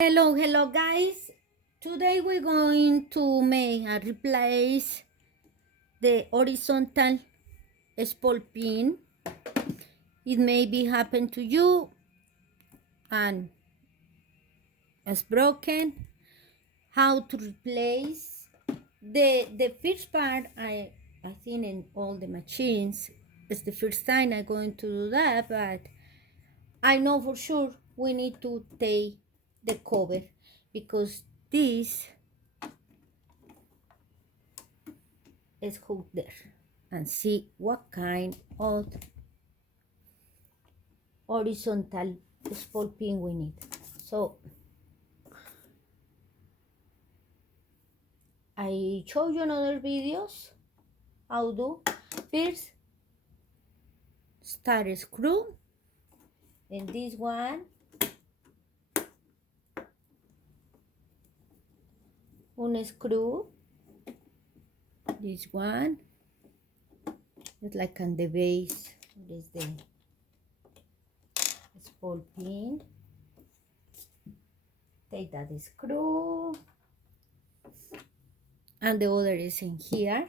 Hello guys. Today we're going to make a replace the horizontal spool pin. It may be happen to you and it's broken. How to replace the first part I think in all the machines it's the first time I'm going to do that, but I know for sure we need to take the cover because this is hooked there, and see what kind of horizontal spool pin we need. So I show you in other videos how to first start a screw, and this one unscrew, this one is like on the base. This is the spool pin. Take that screw, and the other is in here.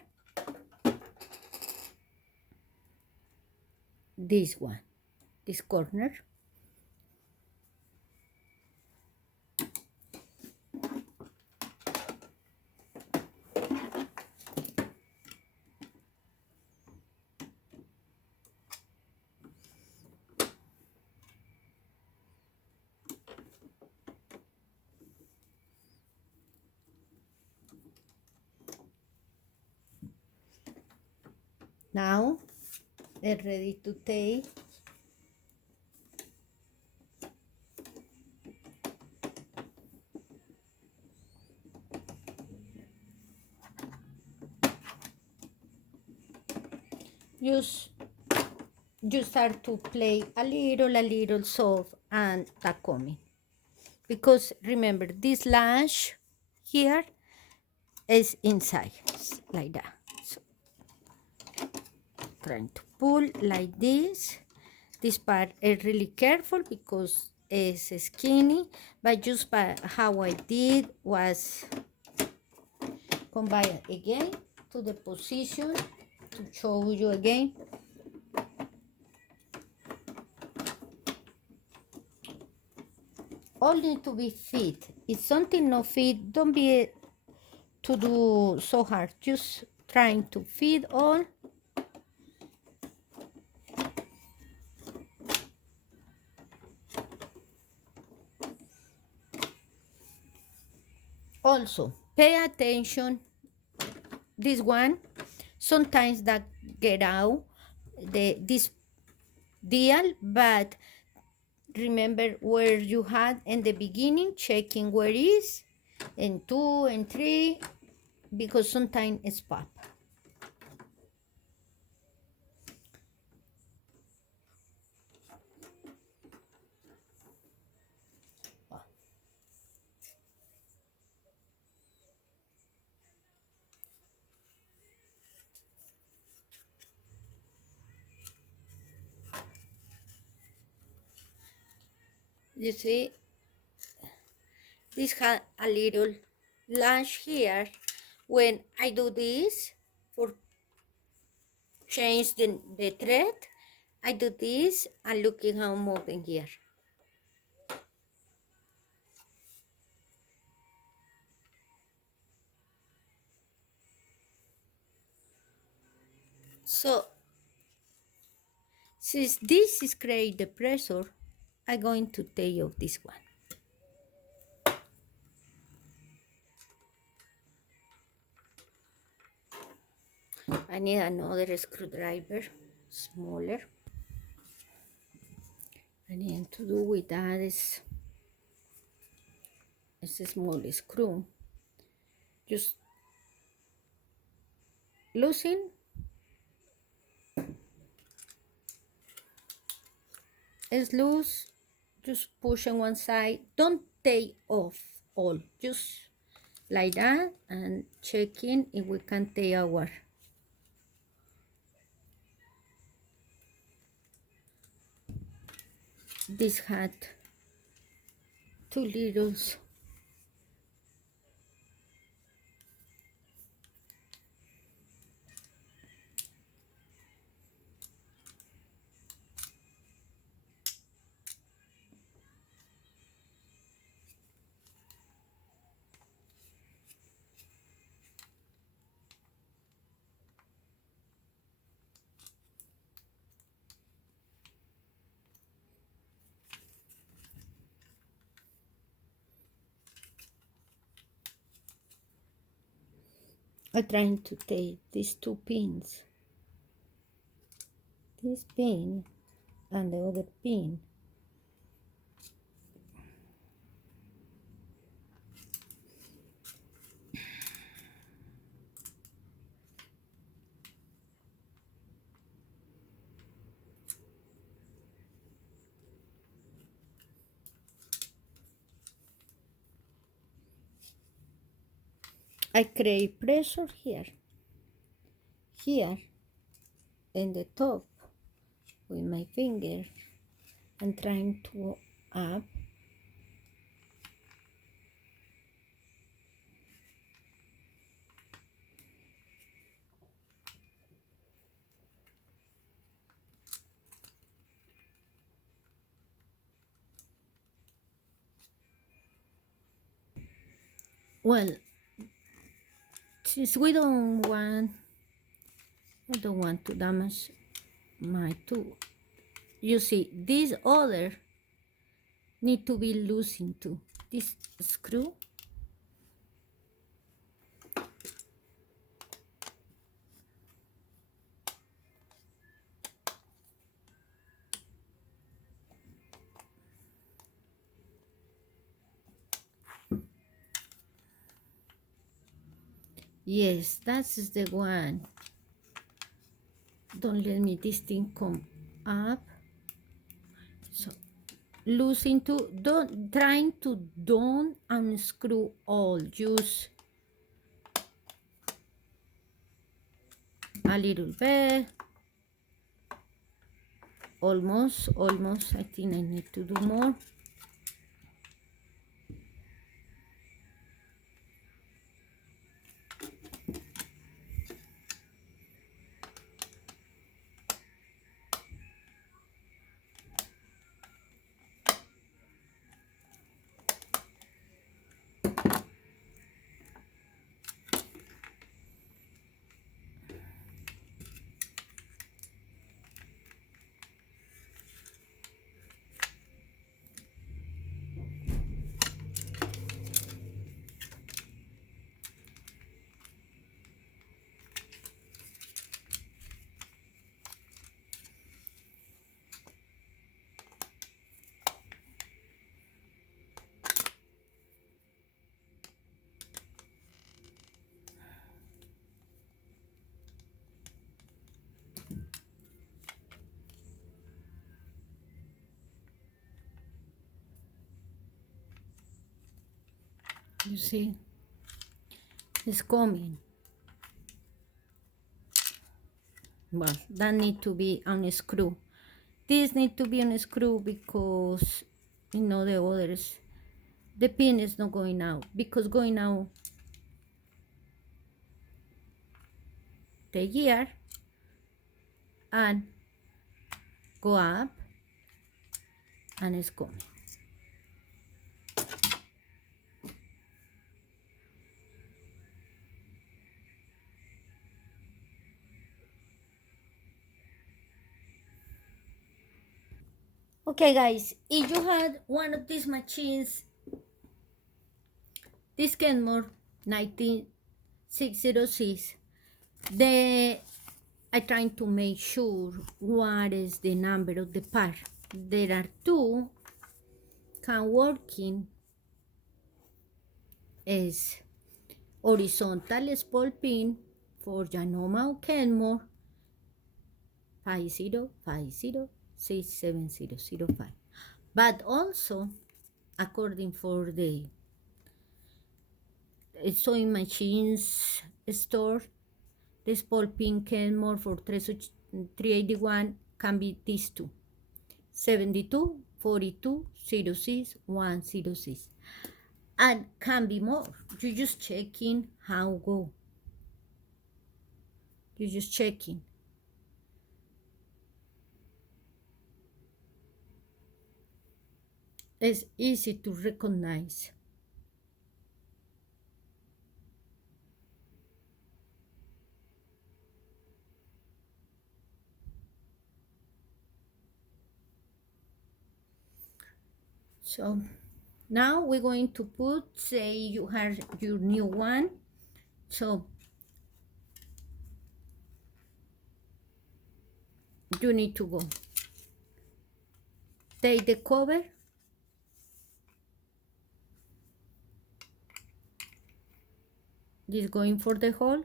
This one, this corner. Now they're ready to take use. You start to play a little soft and that coming, because remember this lash here is inside like that. So trying to pull like this part is really careful because it's skinny, but just by how I did was combine again to the position to show you again. All need to be fit. If something not fit, don't be to do so hard. Just trying to fit all. Also, pay attention. This one, sometimes that get out this deal, but remember where you had in the beginning, checking where is, and 2 and 3, because sometimes it's pop. You see, this had a little lash here. When I do this for change the thread, I do this and looking how I'm moving here. So since this is create the pressure, I'm going to take off this one. I need another screwdriver, smaller. I need to do with that is a small screw. Just loosen, it's loose, just push on one side. Don't take off all, just like that, and checking if we can take our this hat 2 littles. I'm trying to take these 2 pins, this pin and the other pin. I create pressure here in the top with my finger and trying to up. Well, since I don't want to damage my tool. You see, this other need to be loosened too. This screw. Yes, that is the one. Don't let me this thing come up. So loosen to, don't unscrew all, just a little bit. Almost, I think I need to do more. You see, it's coming. Well, that need to be on a screw. This need to be on a screw because the others, the pin is not going out, because going out the gear and go up and it's coming. Okay guys, if you had one of these machines, this Kenmore 19606, I trying to make sure what is the number of the part. There are 2 can working as horizontal spool pin for Janoma or Kenmore 5050670005. But also, according for the sewing machines store, the spool pin Kenmore for 381 can be these 2, 72 4206 and can be more. You just checking how go. You just checking. It's easy to recognize. So now we're going to put, say you have your new one. So you need to go. Take the cover. This going for the hole.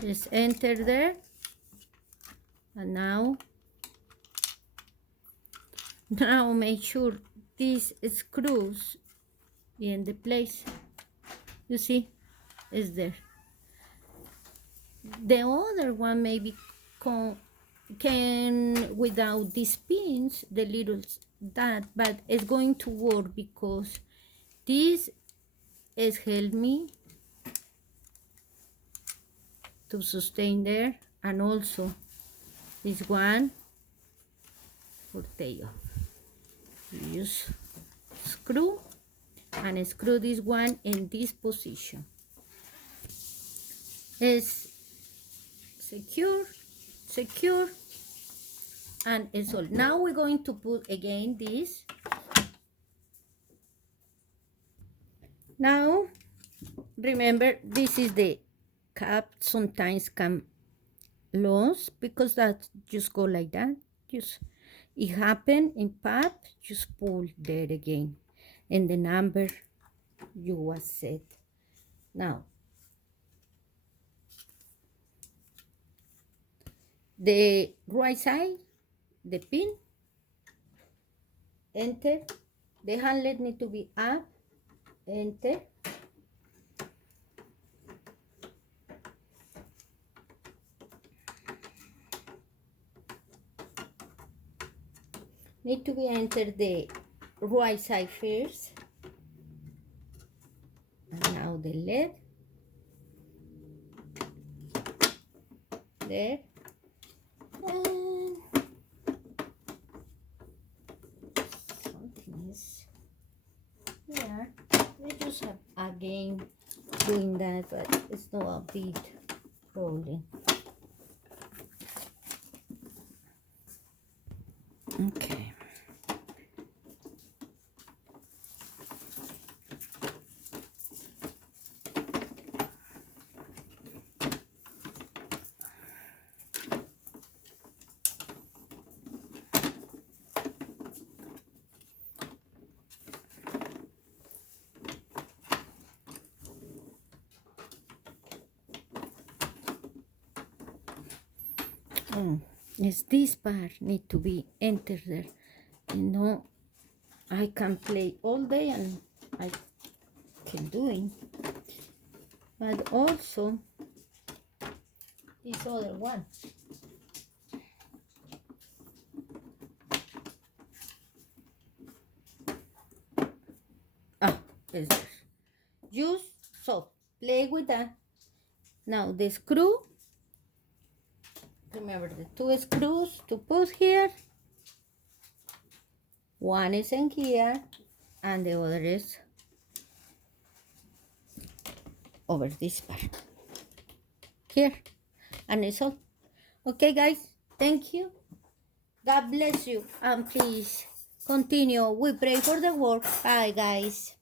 Just enter there. And now make sure these screws in the place. You see, is there. The other one maybe can without these pins, the little that, but it's going to work because this has helped me to sustain there, and also this one for tail. You use screw and screw this one in this position. It's secure, and it's all. Now we're going to put again this. Now remember, this is the cap. Sometimes can lose because that just go like that. Just it happen in pop, just pull there again, and the number you was set. Now the right side, the pin, enter. The handle need to be up, enter. Need to be enter the right side first. And now the left. There. And something is there. We just have again doing that, but it's not a big problem. Okay. Yes, this part need to be entered there. You know, I can play all day and I can do it, but also this other one. Is there. Use so play with that. Now the screw. Remember the two screws to put here. One is in here and the other is over this part here, and it's all. Okay guys, thank you, God bless you, and please continue. We pray for the work. Bye guys.